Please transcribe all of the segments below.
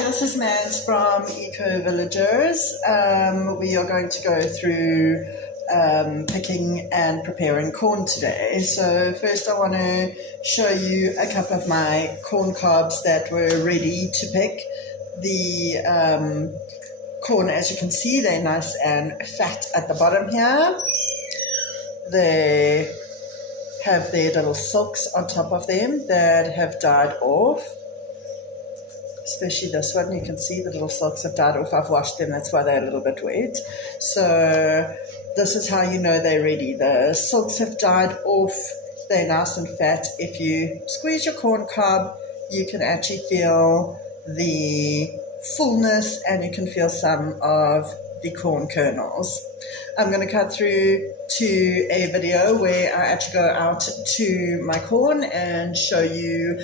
Hi, this is Mans from Eco Villagers. We are going to go through picking and preparing corn today. So first I want to show you a couple of my corn cobs that were ready to pick. The corn, as you can see, they're nice and fat at the bottom here. They have their little silks on top of them that have died off. Especially this one, you can see the little silks have died off. I've washed them, that's why they're a little bit wet. So this is how you know they're ready. The silks have died off, they're nice and fat. If you squeeze your corn cob, you can actually feel the fullness and you can feel some of the corn kernels. I'm going to cut through to a video where I actually go out to my corn and show you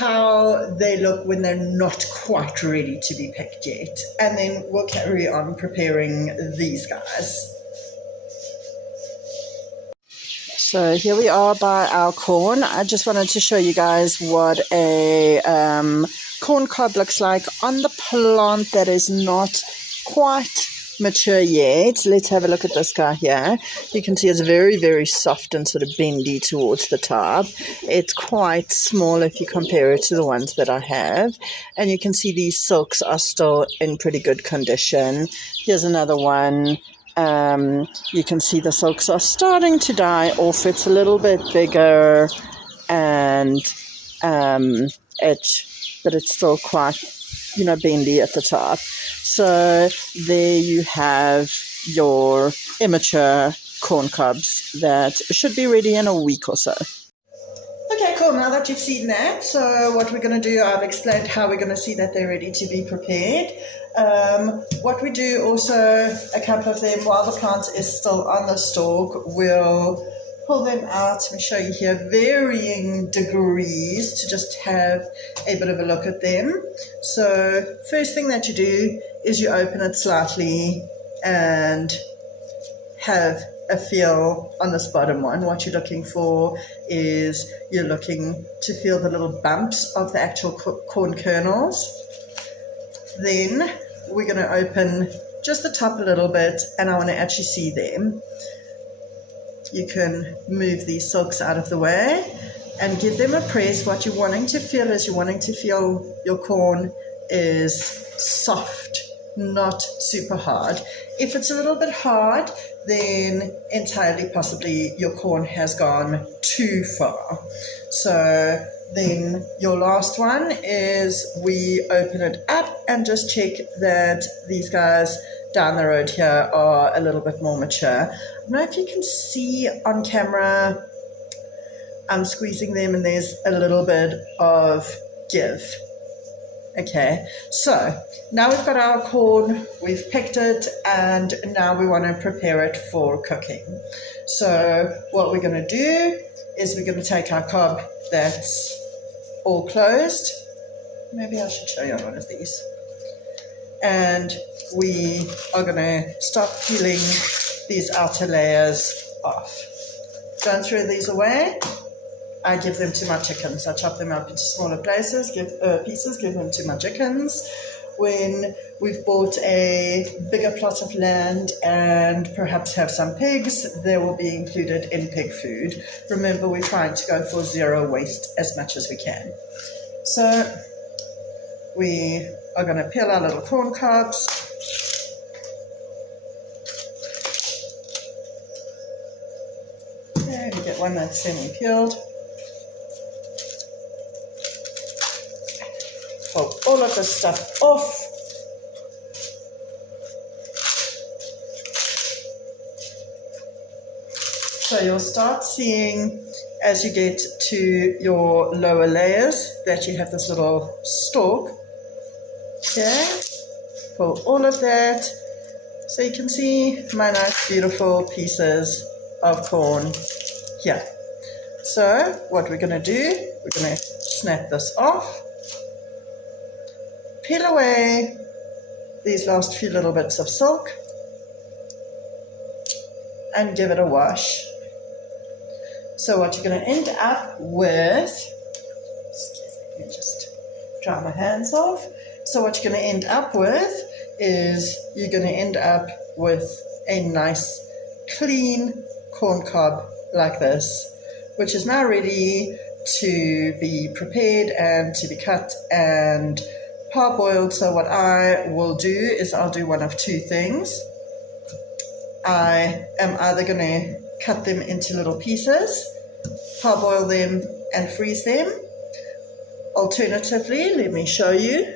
how they look when they're not quite ready to be picked yet. And then we'll carry on preparing these guys. So here we are by our corn. I just wanted to show you guys what a corn cob looks like on the plant that is not quite mature yet. Let's have a look at this guy here. You can see it's very, very soft and sort of bendy towards the top. It's quite small if you compare it to the ones that I have, and you can see these silks are still in pretty good condition. Here's another one. You can see the silks are starting to die off. It's a little bit bigger and but it's still quite, bendy at the top. So there you have your immature corn cobs that should be ready in a week or so. Okay, cool. Now that you've seen that, so what we're going to do, I've explained how we're going to see that they're ready to be prepared. What we do also, a couple of them, while the plant is still on the stalk, we'll pull them out. Let me show you here, varying degrees to just have a bit of a look at them. So first thing that you do is you open it slightly and have a feel on this bottom one. What you're looking for is you're looking to feel the little bumps of the actual corn kernels. Then we're going to open just the top a little bit and I want to actually see them. You can move these silks out of the way and give them a press. What you're wanting to feel is you're wanting to feel your corn is soft, not super hard. If it's a little bit hard, then entirely possibly your corn has gone too far. So then your last one is we open it up and just check that these guys down the road here are a little bit more mature. I don't know if you can see on camera, I'm squeezing them and there's a little bit of give. Okay, so now we've got our corn, we've picked it, and now we want to prepare it for cooking. So what we're going to do is we're going to take our cob that's all closed. Maybe I should show you on one of these. And we are going to start peeling these outer layers off. Don't throw these away. I give them to my chickens. I chop them up into smaller pieces, give them to my chickens. When we've bought a bigger plot of land and perhaps have some pigs, they will be included in pig food. Remember, we're trying to go for zero waste as much as we can. So we are going to peel our little corn cobs. And you get one that's semi-peeled. Pull all of this stuff off. So you'll start seeing as you get to your lower layers that you have this little stalk. Okay, pull all of that. So you can see my nice beautiful pieces of corn here. So what we're going to do, we're going to snap this off. Peel away these last few little bits of silk and give it a wash. So what you're going to end up with, excuse me, let me just dry my hands off. So what you're going to end up with is you're going to end up with a nice clean corn cob like this, which is now ready to be prepared and to be cut and parboiled. So what I will do is I'll do one of two things. I am either going to cut them into little pieces, parboil them and freeze them. Alternatively, let me show you.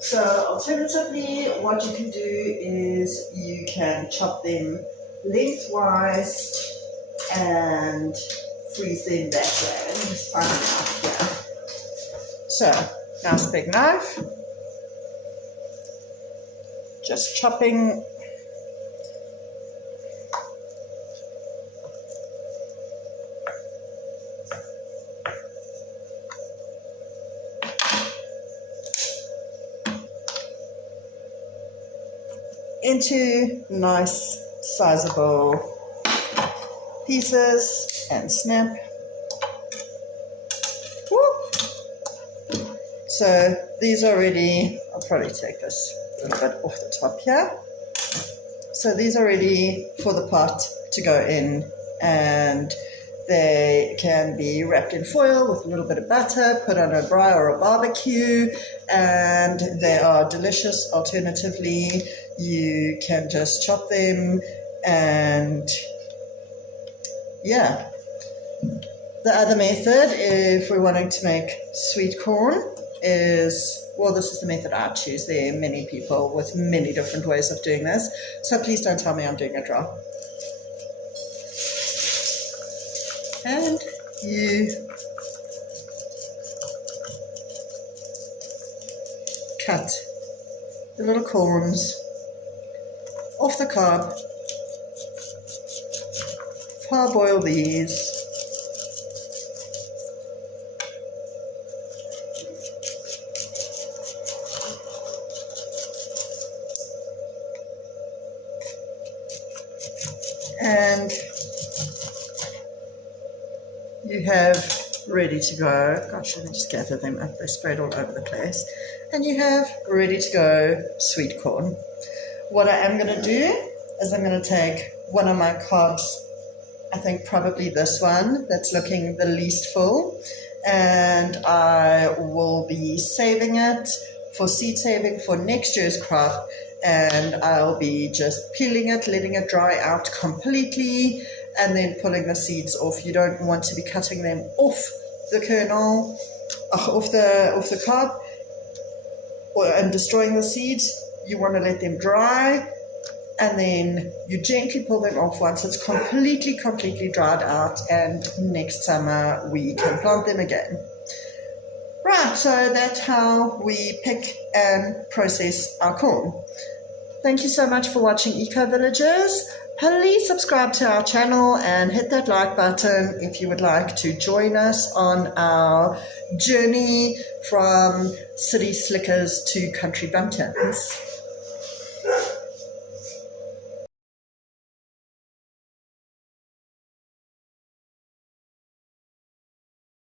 So alternatively, what you can do is you can chop them lengthwise and freeze them that way. Let me just find it out here. So, nice big knife, just chopping into nice sizable pieces and snap. Woo. So these are ready. I'll probably take this a little bit off the top here. So these are ready for the pot to go in, and they can be wrapped in foil with a little bit of butter, put on a braai or a barbecue, and they are delicious. Alternatively, you can just chop them, and yeah. The other method, if we're wanting to make sweet corn, is, well, this is the method I choose. There are many people with many different ways of doing this, so please don't tell me I'm doing it wrong. And you cut the little corns off the cob, parboil these, and you have ready to go. Gosh, let me just gather them up. They're spread all over the place. And you have ready to go sweet corn. What I am going to do is I'm going to take one of my cobs, I think probably this one that's looking the least full, and I will be saving it for seed saving for next year's crop, and I'll be just peeling it, letting it dry out completely, and then pulling the seeds off. You don't want to be cutting them off the kernel, off the cob, and destroying the seeds. You want to let them dry, and then you gently pull them off once it's completely dried out, and next summer we can plant them again. Right, so that's how we pick and process our corn. Thank you so much for watching Eco Villagers. Please subscribe to our channel and hit that like button if you would like to join us on our journey from city slickers to country bumpkins.